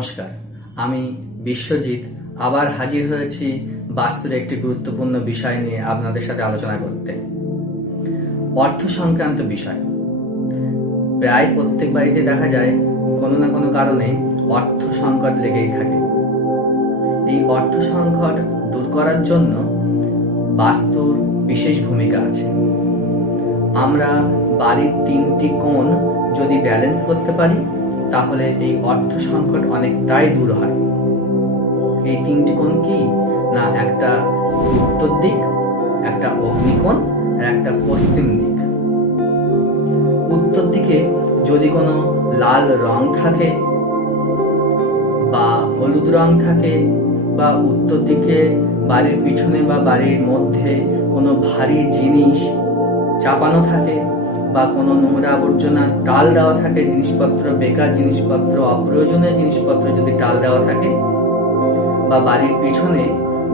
নমস্কার। আমি বিশ্বজিৎ, আবার হাজির হয়েছি বাস্তুর একটি গুরুত্বপূর্ণ বিষয় নিয়ে আপনাদের সাথে আলোচনা করতে। অর্থ সংক্রান্ত বিষয়। প্রায় প্রত্যেক বাড়িতে দেখা যায়, কোনো না কোনো কারণে অর্থ সংকট লেগেই থাকে। এই অর্থ সংকট দূর করার জন্য বাস্তুর বিশেষ ভূমিকা আছে। আমরা বাড়ির তিনটি কোণ যদি ব্যালেন্স করতে পারি তাহলে এই অর্থ সংকট অনেকটাই দূর হয়। এই তিনটি কোণ কি? না, একটা উত্তর দিক, একটা অগ্নিকোণ আর একটা পশ্চিম দিক। উত্তর দিকে যদি কোনো লাল রং থাকে বা হলুদ রং থাকে বা উত্তর দিকে বাড়ির পিছনে বা বাড়ির মধ্যে কোনো ভারী জিনিস চাপানো থাকে বা কোনো নোংরা আবর্জনা টাল দেওয়া থাকে, জিনিসপত্র, বেকার জিনিসপত্র, অপ্রয়োজনীয় জিনিসপত্র যদি টাল দেওয়া থাকে, বা বাড়ির পিছনে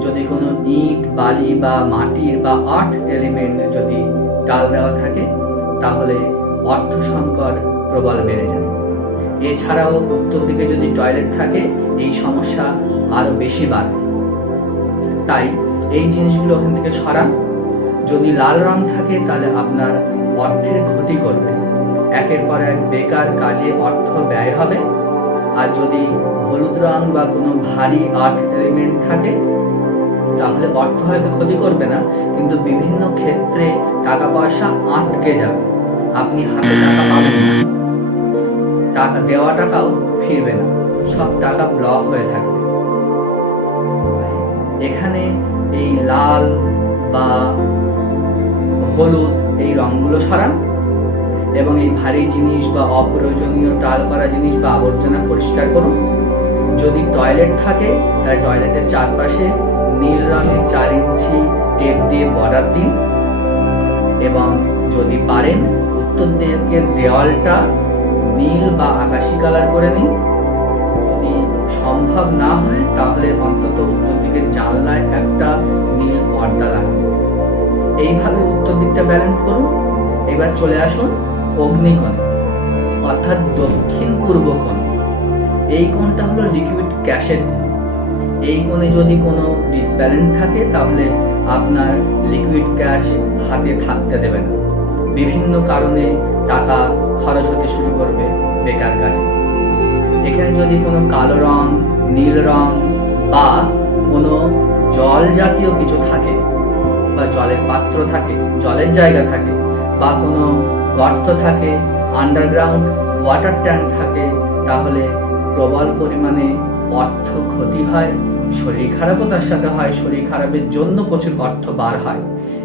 যদি কোনো ইট, বালি বা মাটির বা আর্ট এলিমেন্ট যদি টাল দেওয়া থাকে, তাহলে অর্থ সংকট প্রবল বেড়ে যায়। এছাড়াও উত্তর দিকে যদি টয়লেট থাকে, এই সমস্যা আরও বেশি বাড়ে। তাই এই জিনিসগুলো ওখান থেকে সরান। যদি লাল রং থাকে, তাহলে আপনার অর্থের ক্ষতি করবে। একের পর এক বেকার কাজে অর্থ ব্যয় হবে। আর যদি হলুদ রং বা কোনো ভারী আর্ট এলিমেন্ট থাকে, তাহলে অর্থ হয়তো ক্ষতি করবে না, কিন্তু বিভিন্ন ক্ষেত্রে টাকা পয়সা আটকে যাবে। আপনি হাতে টাকা পাবেন না। টাকা দেওয়া টাকাও ফিরবে না। সব টাকা ব্লক হয়ে থাকবে। এখানে এই লাল বা হলুদ এই রংগুলো সরান এবং এই ভারী জিনিস বা অপ্রয়োজনীয় টাল করা জিনিস বা আবর্জনা পরিষ্কার করুন। যদি টয়লেট থাকে, তাহলে টয়লেটের চারপাশে নীল রঙের চার ইঞ্চি টেপ দিয়ে বর্ডার দিন এবং যদি পারেন, উত্তর দিকের দেওয়ালটা নীল বা আকাশি কালার করে নিন। যদি সম্ভব না হয়, তাহলে অন্তত উত্তর দিকের জানলায় একটা নীল পর্দা লাগান। এইভাবে উত্তর দিকটা ব্যালেন্স করুন। এবার চলে আসুন অগ্নিকোণে অর্থাৎ দক্ষিণ পূর্ব কোণ। এই কোণটা হলো লিকুইড ক্যাশের কোণ। এই কোণে যদি কোনো ডিসব্যালেন্স থাকে, তাহলে আপনার লিকুইড ক্যাশ হাতে থাকতে দেবে না। বিভিন্ন কারণে টাকা খরচ হতে শুরু করবে বেকার কাজে। এখানে যদি কোনো কালো রং, নীল রং বা কোনো জল জাতীয় কিছু থাকে বা জলের পাত্র থাকে, জলের জায়গা থাকে বা কোনো গর্ত থাকে আন্ডারগ্রাউন্ড ওয়াটার ট্যাঙ্ক থাকে, তাহলে প্রবল পরিমাণে অর্থ ক্ষতি হয়, শরীর খারাপও তার সাথে হয়, শরীর খারাপের জন্য প্রচুর অর্থ বার হয়।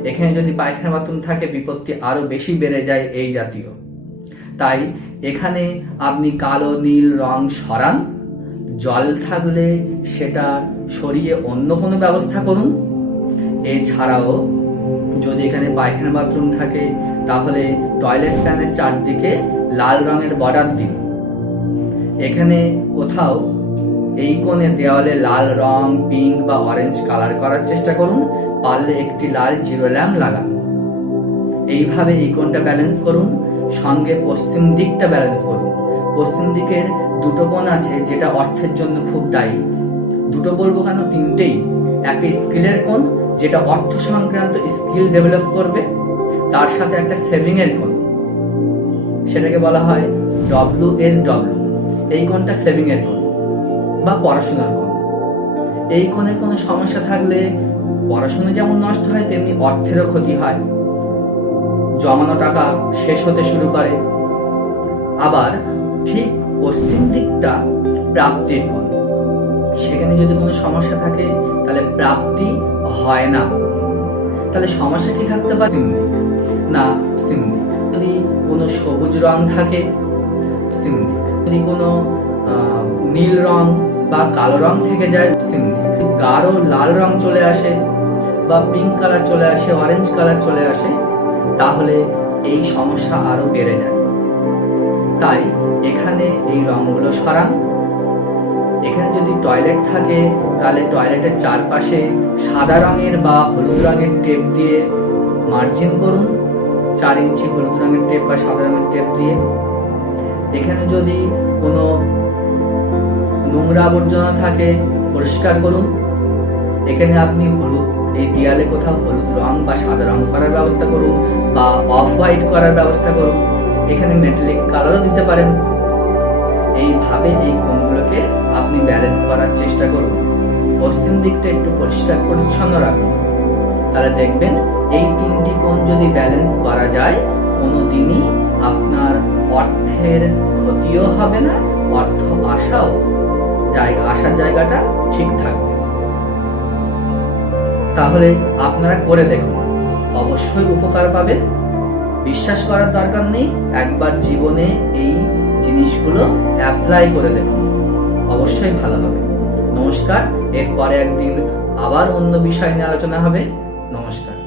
এখানে যদি পায়খানা বাথরুম থাকে, বিপত্তি আরও বেশি বেড়ে যায় এই জাতীয়। তাই এখানে আপনি কালো, নীল রং সরান, জল থাকলে সেটা সরিয়ে অন্য কোনো ব্যবস্থা করুন। এছাড়াও, যদি এখানে পায়খানা বাথরুম থাকে, তাহলে টয়লেট প্যানের চারদিকে লাল রঙের বর্ডার দিন। এখানে কোথাও এই কোণে দেওয়ালে লাল রং, পিঙ্ক বা অরেঞ্জ কালার করার চেষ্টা করুন, পারলে একটি লাল জিরো ল্যাম্প লাগান। এইভাবে এই কোণটা ব্যালেন্স করুন, সঙ্গে পশ্চিম দিকটা ব্যালেন্স করুন। পশ্চিম দিকের দুটো কোণ আছে, যেটা অর্থের জন্য খুব দায়ী। দুটো বলব কেন? তিনটেই। একটা স্কিলের কোণ যেটা অর্থ সংক্রান্ত স্কিল ডেভেলপ করবে, তার সাথে একটা সেভিং এর কোণ। সেটাকে বলা হয় ডব্লিউ এস ডব্লিউ এই কোণটা সেভিং এর কোণ বা পড়াশোনার কোণ। এই কোণে কোনো সমস্যা থাকলে পড়াশোনা যেমন নষ্ট হয়, তেমনি অর্থেরও ক্ষতি হয়। জমানো টাকা শেষ হতে শুরু করে। আবার ঠিক পশ্চিম দিকটা প্রাপ্তির কোণ। সেখানে যদি কোনো সমস্যা থাকে, তাহলে প্রাপ্তি হয় না। তাহলে সমস্যা কি থাকতে পারে? না পশ্চিম যদি কোনো সবুজ রং থাকে পশ্চিম যদি কোনো নীল রং বা কালো রং থেকে যায় দিক গাঢ় লাল রং চলে আসে বা পিঙ্ক কালার চলে আসে অরেঞ্জ কালার চলে আসে, তাহলে এই সমস্যা আরও বেড়ে যায়। তাই এখানে এই রংগুলো সরান। এখানে যদি টয়লেট থাকে, তাহলে টয়লেটের চারপাশে সাদা রঙের বা হলুদ রঙের টেপ দিয়ে মার্জিন করুন। চার ইঞ্চি হলুদ রঙের টেপ বা সাদা রঙের টেপ দিয়ে। এখানে যদি কোনো নোংরা আবর্জনা থাকে, পরিষ্কার করুন। এখানে আপনি হলুদ, এই দেয়ালে কোথাও হলুদ রং বা সাদা রং করার ব্যবস্থা করুন বা অফ হোয়াইট করার ব্যবস্থা করুন। এখানে মেটালিক কালারও দিতে পারেন। এইভাবে এই কোণগুলোকে আপনি ব্যালেন্স করার চেষ্টা করুন। পশ্চিম দিকটা একটু পরিষ্কার পরিচ্ছন্ন রাখুন। তাহলে দেখবেন এই তিনটি কোণ যদি ব্যালেন্স করা যায়, কোনোদিনই আপনার অর্থের ক্ষতিও হবে না, অর্থ আসাও জায়গা আসার জায়গাটা ঠিক থাকবে। তাহলে আপনারা করে দেখুন। অবশ্যই উপকার পাবেন। বিশ্বাস করার দরকার নেই। একবার জীবনে এই জিনিসগুলো অ্যাপ্লাই করে দেখুন। অবশ্যই ভালো হবে। নমস্কার এরপরে একদিন আবার অন্য বিষয় নিয়ে আলোচনা হবে। নমস্কার।